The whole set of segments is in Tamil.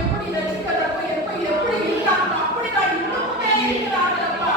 எப்படி ரட்சிக்கப்பட்டப்போ எப்படி இருந்தாங்க அப்படிதான் இன்னுமே இருக்கிறார்களப்பா.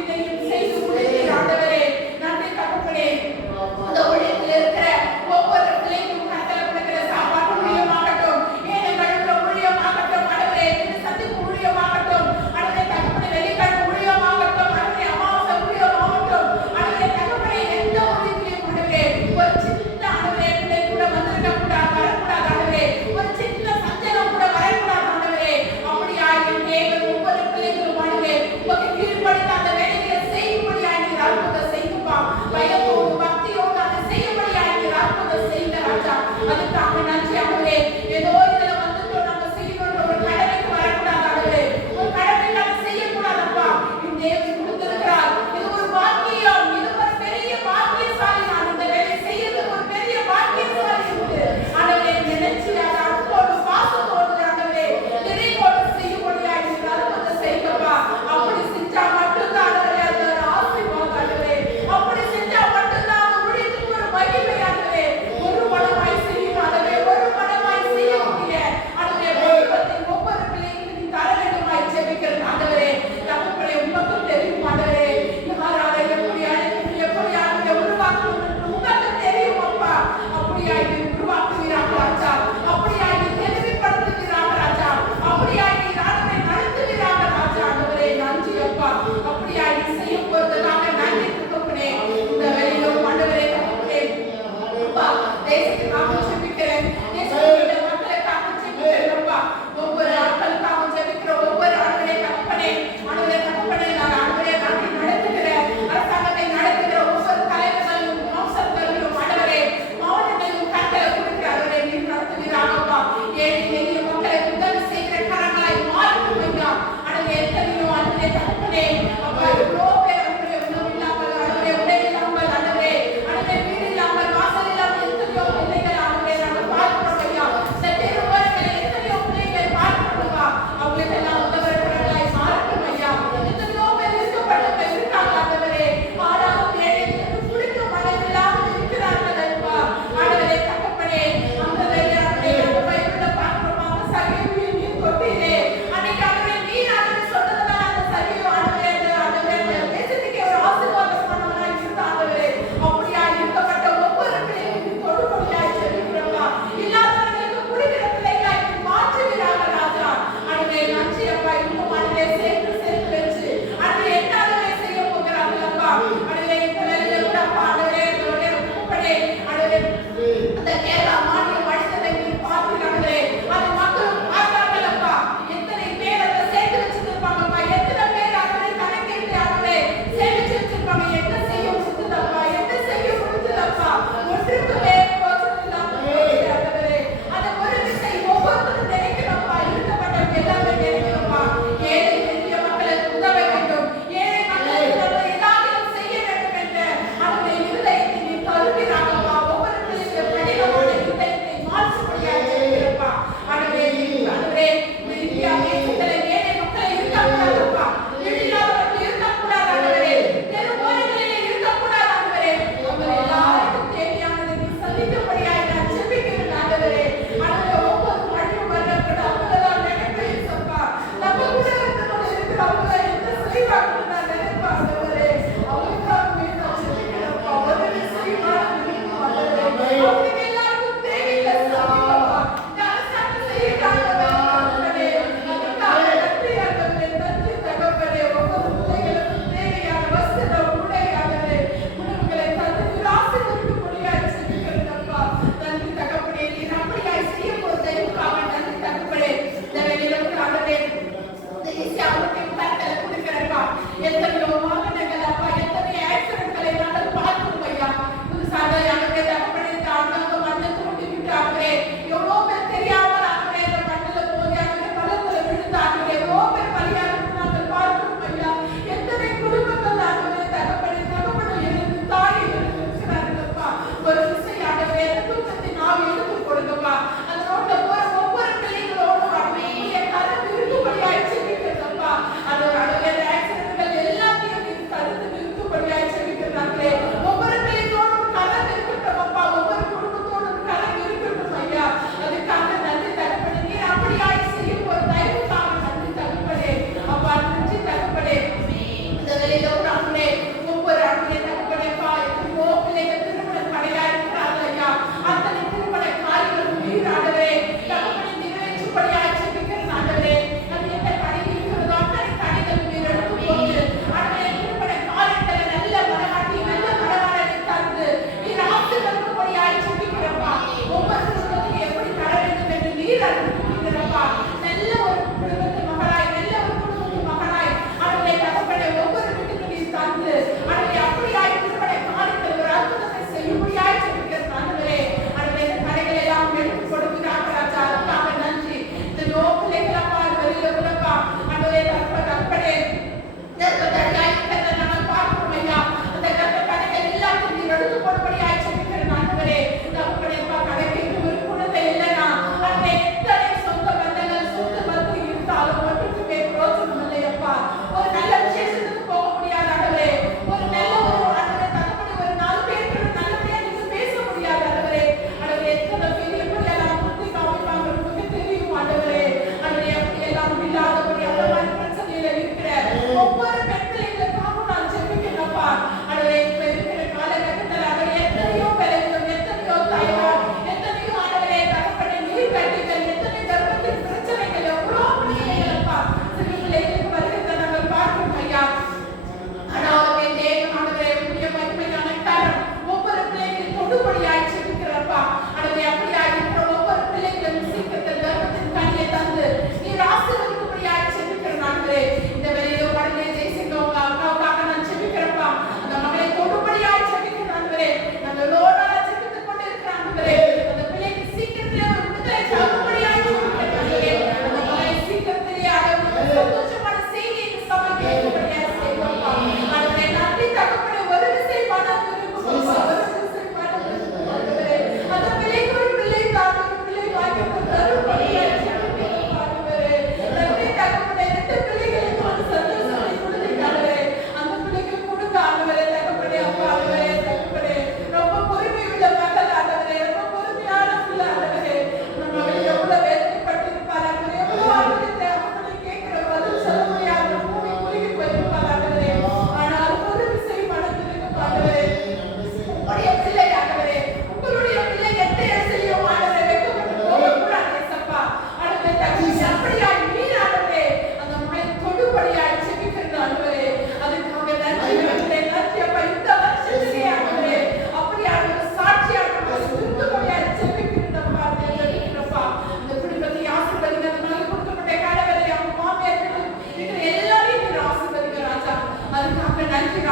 இதையும் செய்து முடித்தீர் ஆண்டவரே. நன்றி தகப்பனே. அந்த ஊழியத்தில் இருக்கிற ஒவ்வொரு பிள்ளைக்கும் கர்த்தர் கொடுக்கிற சாப்பாடு ஊழியமாகட்டும், ஏழைகளுக்கு ஊழியமாகட்டும், ஆண்டவரே சந்திப்பு ஊழியமாகட்டும், ஆண்டவரே தகப்பனே வெள்ளிக்கிழமை ஊழியமாகட்டும், ஆண்டவரே அமாவாசை ஊழியமாகட்டும், ஆண்டவரே தகப்பனே எந்த ஊழியத்திலையும் ஆண்டவரே ஒரு சின்ன ஆண்டவரே பிள்ளை கூட வந்திருக்க கூடாது, வரக்கூடாது ஆண்டவரே. ஒரு சின்ன சஞ்சலம் கூட வரக்கூடாது ஆண்டவரே. அப்படியா என் தேவன் ஒவ்வொரு பிள்ளைகளும் ஆண்டவரே உமக்கு கீழ்ப்படிந்து அந்த வேலைகளை செய்யும்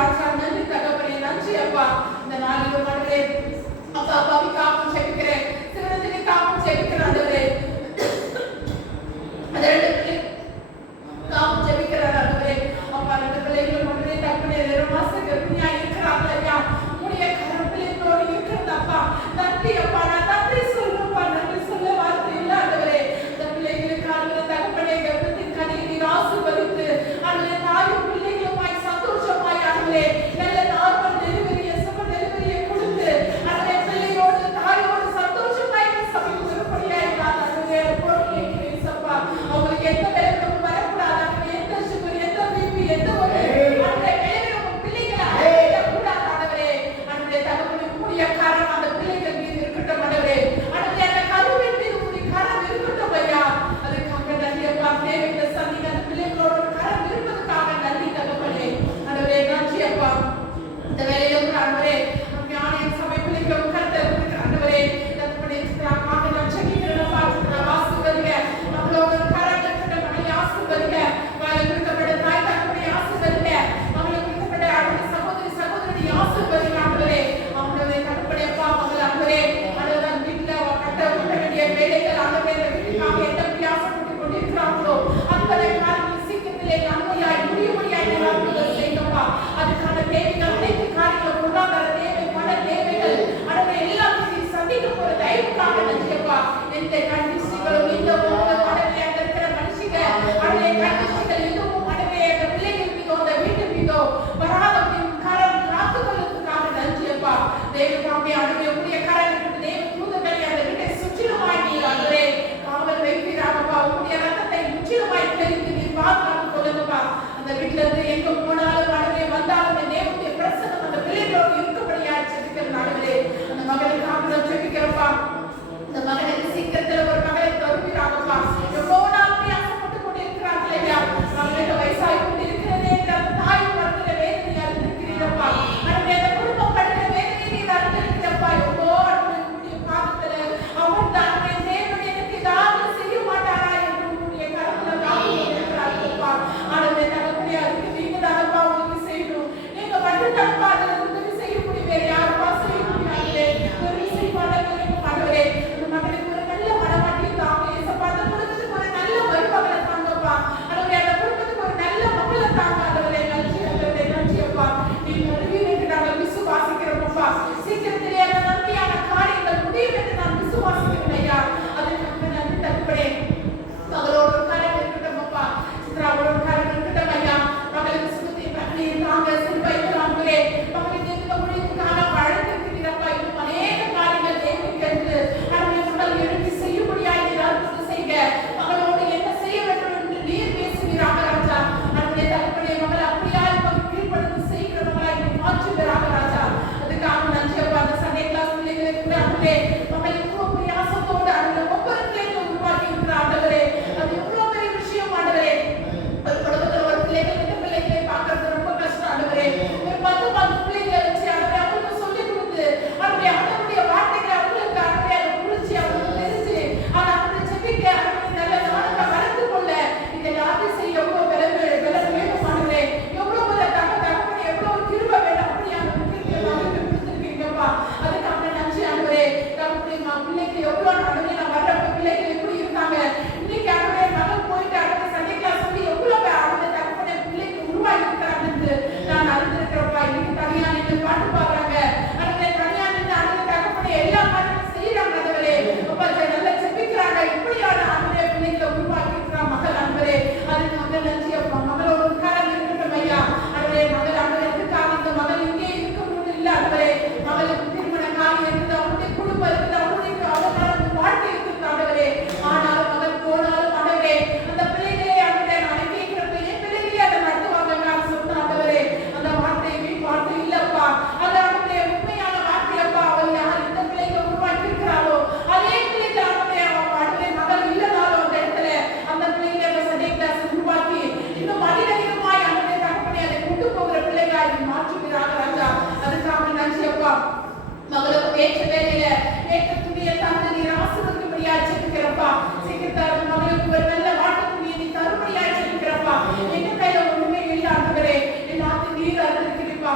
ராஜா, நன்றி தகப்பனே, நன்றி அப்பா. இந்த நாளிலும் ஆண்டவரே அப்பா அப்பாவுக்காகவும் ஜெபிக்கிறேன், சிவரஞ்சனிக்காகவும் ஜெபிக்கிறேன் ஆண்டவரே. அந்த ரெண்டு காவும் ஜெபிக்கிறார் ஆண்டவரே. அப்பா ரெண்டு பிள்ளைகளும் ஆண்டவரே தகப்பனே 2 மாசம் கர்ப்பிணியா இருக்கிறாங்க ஐயா. உம்முடைய கரம் பிள்ளைகளோடு இருக்கிறது அப்பா. நன்றி அப்பா, நான் நன்றி சொல்லுப்பா, நன்றி சொல்ல வார்த்தை இல்லை ஆண்டவரே. இந்த பிள்ளைகளுக்கு ஆண்டவரே தகப்பனே கர்ப்பத்தின் கனியை நீர் ஆசீர்வதித்து ஆண்டவரே தாயும் பிள்ளைகளுமாய் சந்தோஷமாய் ஆண்டவரே நல்ல நார்மல் டெலிவரியை சுப டெலிவரியை கொடுத்து ஆண்டவரே பிள்ளையோடு தாயோடு சந்தோஷமாய் சமைத்து இருப்படியாய் நான் ஆண்டவரே போகிறேன் சப்பா. அவங்களுக்கு எந்த வேலைகளும் வரக்கூடாது ஆண்டவரே, எந்த சுகர், எந்த பிபி, எந்த ஒரு ஆண்டவரே வேலைகளும் பிள்ளைகளை அடையக்கூடாது ஆண்டவரே. ஆண்டவரே தகப்பனே உம்முடைய கரம் அந்த பிள்ளைகள் மீது இருக்கட்டும் ஆண்டவரே. ஆண்டவரே அந்த கருவின் மீது உம்முடைய கரம் இருக்கட்டும் ஐயா. அதுக்காக நன்றி அப்பா. தேவைகளை சந்திக்க அந்த பிள்ளைகளோட கரம் இருப்பதற்காக நன்றி தகப்பனே. ஆண்டவரே நன்றி அப்பா. இந்த வேலையிலும் ஆண்டவரே ஞான சபை பிள்ளைகளும் கருத்தை ஆண்டவரே தகப்பனே காக லட்சமிக்கிறப்பா ஆசீர்வதிங்க. நம்மளோட கரம் இருக்கட்டும் மகளை ஆசீர்வதிங்க. வாயில் கொடுக்கப்பட்ட தாய் தகப்பனை ஆசீர்வதிங்க. அவங்களுக்கு கொடுக்கப்பட்ட ஆண்டவரே சகோதரி சகோதரி ஆசீர்வதிங்க ஆண்டவரே. அவங்களோட தகப்பனே அப்பா மகள் ஆண்டவரே ஆண்டவரே வீட்டுல கட்ட விட வேண்டிய வேலைகள் ஆண்டவரே வீட்டுக்காக எந்த பிரயாசப்பட்டு கொண்டிருக்கிறாங்களோ அத்தனை காரியங்கள் சீக்கிரத்திலே நன்மையாய் முடியும்படியாய் நீர் செய்யுங்கப்பா. அதுக்கான தேவைகள் அனைத்து காரியங்கள் பொருளாதார தேவை, பண தேவைகள் ஆண்டவரே எல்லாத்தையும் சந்திக்க போற தயவுக்காக நன்றியப்பா. எந்த கண்டிஷன்களும் எந்த ஆண்டவரே அங்க இருக்கிற மனுஷங்க ஆண்டவரே கண்டிஷன்கள் எதுவும் ஆண்டவரே அந்த பிள்ளைகள் மீதோ அந்த வீட்டு மீதோ வராதபடி கரம் காத்துக்கொள்வதற்காக நன்றியப்பா. தேவகாமே ஆண்டவரே உடைய கரம் இருக்கு. தேவ தூதர்களை அந்த வீட்டை சுற்றிலுமாய் நீர் ஆண்டவரே காவல் வைப்பீராகப்பா. உடைய ரத்தத்தை முற்றிலுமாய் தெரிந்து நீர் பாதுகாத்துக் கொள்ளுங்கப்பா. அந்த வீட்டுல இருந்து எங்க போனாலும் ஆண்டவரே வந்தாலும் தேவனுடைய பிரசன்னம் அந்த பிள்ளைகளோடு இருக்கபடியாய் ஜெபிக்கிறேன் ஆண்டவரே. அந்த மகனுக்காக ஜெபிக்கிறப்பா. இந்த மகனுக்கு சீக்கிரத்துல ஒரு மகளை தருவீராகப்பா. எவ்வளவு நாள் பிரயாசப்பட்டு கொண்டிருக்கிறார்கள் ஐயா. அவங்களுக்கு வயசாகி கொண்டிருக்கிறதே அந்த தாய் படுகிற வேதனையை அறிந்திருக்கிறீரப்பா. ஆண்டவரே அந்த குடும்பம் படுகிற வேதனையை நீர் அறிந்திருக்கிறப்பா. எவ்வளோ உங்களுடைய பாதத்துல அவன் தான் தேவன் எனக்கு ஏதாவது செய்ய மாட்டாரா என்று உங்களுடைய கரத்துல காத்திருக்கிறார்களப்பா. ஆண்டவரே தகப்பனே அதுக்கு நீங்க தானப்பா உங்களுக்கு செய்யணும். நீங்க மட்டும் தப்பா அதில் உதவி செய்யக்கூடிய வேறு யாருப்பா செய்ய முடியாதே. ஒரு செய்வாளர்களுக்கு ஆண்டவரே அந்த மகனுக்கு ஒரு நல்ல மனமாட்டியை தாங்க ஏசப்பா. அந்த குடும்பத்துக்கு ஒரு நல்ல மருமகளை தாங்கப்பா. ஆண்டவரே அந்த குடும்பத்துக்கு ஒரு நல்ல மக்களை தாங்க ஆண்டவரே. நன்றி ஆண்டவரே, நன்றி அப்பா. நீங்க வருவீர்கள் நாங்கள் விசுவாசிக்கிறோம்ப்பா. சீக்கிரத்திலே அந்த நன்மையான காரியங்கள் முடியும் என்று நான் விசுவாசிக்கிறேன் ஐயா. அதுக்காக நன்றி தகப்பனே. மகளோட ஒரு காரியம் இருக்கட்டும் அப்பா. சித்ராவோட ஒரு காரியம் இருக்கட்டும் ஐயா. மகளுக்கு சுத்தி பற்றி தாங்க சிறுவைக்கிறாங்களே மகளுக்கு எந்த மொழிக்காக வழக்கிருக்கிறப்பா. இன்னும் அநேக காரியங்கள் தேவைக்கென்று அவருடைய மகள் எழுப்பி செய்யும்படியாய் நீர் அற்புதம் செய்க. மகளோடு என்ன செய்ய வேண்டும் என்று நீர் பேசுவீராக ராஜா. அவருடைய தகப்பனே மகள் அப்படியாய் உமக்கு கீழ்ப்படிந்து செய்கிறவர்களாய் நீர் மாற்றுவீராக ராஜா. அதுக்காக நன்றி அப்பா. அந்த சண்டே கிளாஸ் பிள்ளைகளுக்கு கூட அவர்களே மகள் எவ்வளவு பிரயாசத்தோடு அவருடைய ஒவ்வொரு பிள்ளைகளும் உருவாக்கி இருக்கிற ஆண்டவரே. அது எவ்வளவு பெரிய விஷயம் ஆண்டவரே. ஒரு குடும்பத்தில் ஒரு பிள்ளைகள் ரெண்டு பிள்ளைகளை பார்க்கறது ரொம்ப கஷ்டம் ஆண்டவரே. ஒரு 10 பிள்ளைகளை வச்சு அவரை அவங்களுக்கு சொல்லிக் கொடுத்து அவருடைய அவருடைய வார்த்தைகளை அவங்களுக்கு அவருடைய அதை குளிச்சு அவங்களுக்கு தெரிஞ்சு அதை அவருடைய செபிக்க அவருடைய நல்ல நாளத்தை வளர்த்து கொள்ள இதை எல்லாத்தையும் செய்ய எவ்வளவு விலை வேணும் ஆண்டவரே. எவ்வளவு தகப்பனே எவ்வளவு கிருபை வேணும். அப்படியான அவருக்கு கொடுத்துருக்கீங்கப்பா. அதுக்காக நன்றி ஆண்டவரே. தகப்பனே பிள்ளைகள் எவ்வளவு ஆண்டவரே நான் வர்ற பிள்ளைகள் எப்படி இருக்காங்க இன்னைக்கு ஆண்டவரே மகன் போயிட்டு ஆண்டவரே சண்டே கிளாஸ் வந்து எவ்வளவு ஆண்டவரே தகப்பனே பிள்ளைகள் உருவாகி இருக்கிறாங்க என்று நான் அறிந்திருக்கிறப்பா. இன்னைக்கு தனியா நின்று பாட்டு பாடுறாங்க ஆண்டவரே. தனியா நின்று ஆண்டவரே தகப்பனே எல்லா காரியமும் செய்யறாங்க ஆண்டவரே. அப்பா நல்லா செபிக்கிறாங்க. இப்படியான ஆண்டவரே பிள்ளைகளை உருவாக்கி இருக்கிற மகள் ஆண்டவரே. அதுக்காக நன்றி அப்பா. மகளோட ஒரு காரணம் இருக்கட்டும் ஐயா. ஆண்டவரே மகள் ஆண்டவரே எதுக்காக இந்த மகள் இங்கே இருக்கணும்னு இல்லை ஆண்டவரே. மகளுக்கு திருமண காரியம் இருக்குது, அவனுடைய குடும்பம் இருக்குது, அவனுடைய வாழ்க்கை இருக்குது ஆண்டவரே. ஆனாலும் மகள் போனாலும் ஆண்டவரே அந்த பிள்ளைகளே ஆண்டவரே நான் கேட்கிறப்ப என் பிள்ளைகளே அதை நடத்துவாங்க நான் சொன்ன ஆண்டவரே. அந்த வார்த்தை வீண் வார்த்தை இல்லப்பா. அந்த ஆண்டவரே உண்மையான வார்த்தையப்பா. அவள் யார் இந்த பிள்ளைகளை உருவாக்கி இருக்கிறாளோ அதே பிள்ளைகள் ஆண்டவரே ஆண்டவரே மகள் இல்லைனாலும் அந்த இடத்துல அந்த பிள்ளைகளை அந்த சண்டே கிளாஸ் உருவாக்கி இன்னும் அதிகமாய் ஆண்டவரே தகப்பனே அதை கொண்டு போகிற பிள்ளைகளை மாற்றுகிறாங்க ராஜா. அதுக்காக நன்றி அப்பா. மகளுக்கு ஏற்ற வேலையில ஏற்ற துணியை தந்து நீர் ஆசீர்வதிக்கும்படியா ஜெபிக்கிறப்பா. சீக்கிரத்தார மகளுக்கு ஒரு நல்ல வாழ்க்கை துணியை நீ தரும்படியா ஜெபிக்கிறப்பா. எங்க கையில ஒண்ணுமே இல்லை ஆண்டவரே. எல்லாத்தையும் நீர் அறிந்திருக்கிறீப்பா.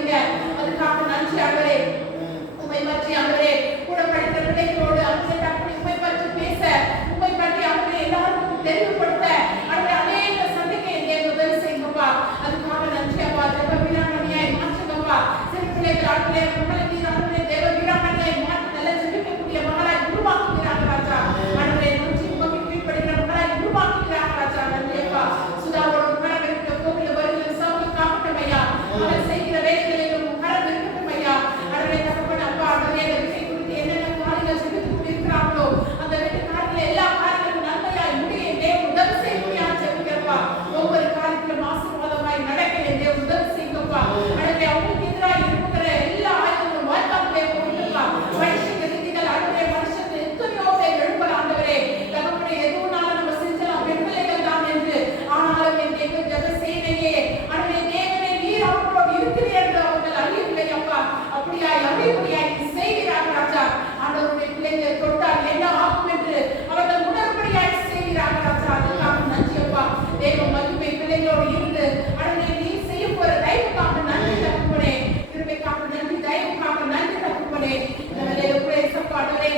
செய்யுங்க. அதுக்காக நன்றி ஆண்டவரே. உம்மை பற்றி ஆண்டவரே கூட படிக்கிற பிள்ளைகளோடு ஆண்டவரே தகப்பனே உம்மை பற்றி பேச, உம்மை பற்றி ஆண்டவரே எல்லாருக்கும் தெளிவுபடுத்த ஆண்டவரே அநேக சந்திக்க எங்களுக்கு உதவி செய்யுங்கப்பா. அதுக்காக நன்றி அப்பா. ஜெப வீராங்கனையாய் மாற்றுங்கப்பா. சிறு பிள்ளைகள் ஆண்டவரே மகளை நீர் ஆண்டவரே தேவ வீராங்கனையாய் மாற்றி நல்ல ஜெபிக்கக்கூடிய மகளாய் உருவாக்குகிறாங்க ராஜா. ஆண்டவரே நன்றி. உமக்கு கீழ்ப்படுகிற மகளாய் உருவாக்குகிறாங்க ராஜா. நன்றி அப்பா. சுதாவோட கரம் இருக்க கோவில வருகிற சவுக்கு காக்கட்டும் ஐயா. அவர் செய்கிற வேலைகளிலும் கரம் இருக்கட்டும் ஐயா. ஆண்டவரே தகப்பனே அப்பா ஆண்டவரே இந்த வீட்டை குறித்து என்னென்ன காரியங்கள் ஜெபித்து கொண்டிருக்கிறார்களோ அந்த வீட்டு காரியங்கள் எல்லா காரியங்களும் நன்மையாய் முடிய தேவ உதவி செய்யும்படியா ஜெபிக்கிறப்பா. ஒவ்வொரு காரியத்திலும் ஆசீர்வாதமாய் நடக்க தேவ உதவி செய்யுங்கப்பா. ஆண்டவரே அவங்களுக்கு எதிராக இருக்கிற எல்லா ஆயுதங்களும் வாய்ப்பாங்களே போயிருப்பா. மனுஷங்க ரீதிகள் ஆண்டவரே மனுஷன் எத்தனையோ பேர் எழுப்பலாம் ஆண்டவரே. தகப்பனே எதுவும்னாலும் நம்ம செஞ்சலாம் பெண்பிள்ளைகள் தான் என்று. ஆனாலும் என் தேவ ஜெப சேனையே ஆண்டவரே தேவனே நீர் அவர்களோடு இருக்கிறீர் என்று அவர்கள் அறியவில்லை அப்பா. அப்படியாய் அறிவுரையாய் நீ செய்கிறார் ராஜா. ஆண்டவருடைய பிள்ளைகளை தொட்டால் என்ன ஆகும் என்று அவர்கள் உணர்வுபடியாய் செய்கிறார் ராஜா. அதுக்காக நன்றி அப்பா. தேவ மகிமை பிள்ளைகளோடு இருந்து ஆண்டவரே நீ செய்ய போற தயவுக்காக நன்றி தகப்பனே. கிருபைக்காக நன்றி, தயவுக்காக நன்றி தகப்பனே. நம்மளே பிரேசப்பா ஆண்டவரே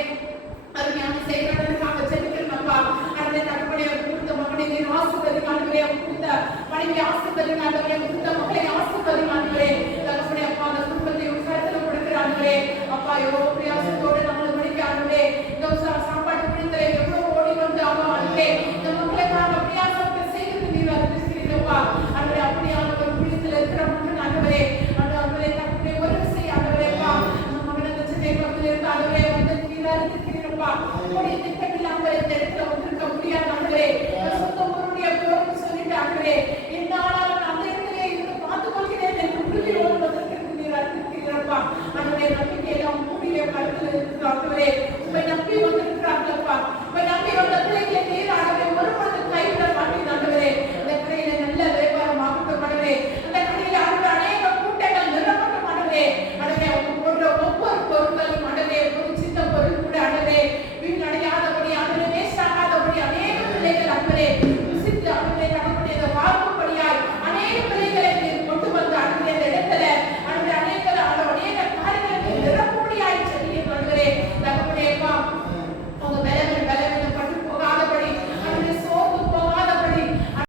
அருமையான செய்கிறதற்காக ஜெபிக்கிறோம் அப்பா. ஆண்டவரே தகப்பனே கொடுத்த மகனை நீர் ஆசீர்வதிங்க ஆண்டவரே. கொடுத்த மனைவி ஆசீர்வதிங்க ஆண்டவரே. கொடுத்த மகளை ஆசீர்வதிங்க ஆண்டவரே. தகப்பனே அப்பா அந்த குடும்பத்தை உன் கரத்துல கொடுக்கிற ஆண்டவரே. அப்பா எவ்வளோ பிரயாசத்தோடு நம்மளை முடிக்க ஆண்டவரே. இந்த சாப்பாட்டு பிடித்தலை எவ்வளோ ஓடி வந்து அப்பா ஆண்டவரே இந்த மக்களுக்காக பிரயாசத்தை செய்கிறது நீர் அறிவிக்கிறீங்கப்பா. ஆண்டவரே அப்படியான ஒரு பிடித்தல இருக்கிற மகன் ஆண்டவரே. ஆண்டவரே தகப்பனே ஒரு விஷயம் ஆண்டவரேப்பா அந்த மகன் அந்த சின்ன பக்கத்தில் இருந்து ஆண்டவரே வந்து நீர் அறிவிக்கிறீங்கப்பா. உடைய திட்டமில்லாமல் இந்த இடத்துல வந்திருக்க முடியாது ஆண்டவரே. சொந்த ஊருடைய போர்னு சொல்லிட்டு ஆண்டவரே என்ன ஆனாலும் அந்த இடத்துல இருந்து பார்த்துக் கொள்கிறேன் என்று உறுதியோடு வந்திருக்கிறது நீர் அறிவிக்கிறீங்கப்பா. ஆண்டவரே நம்பிக்கையெல்லாம் மூடிய கருத்தில் இருக்கிற ஆண்டவரே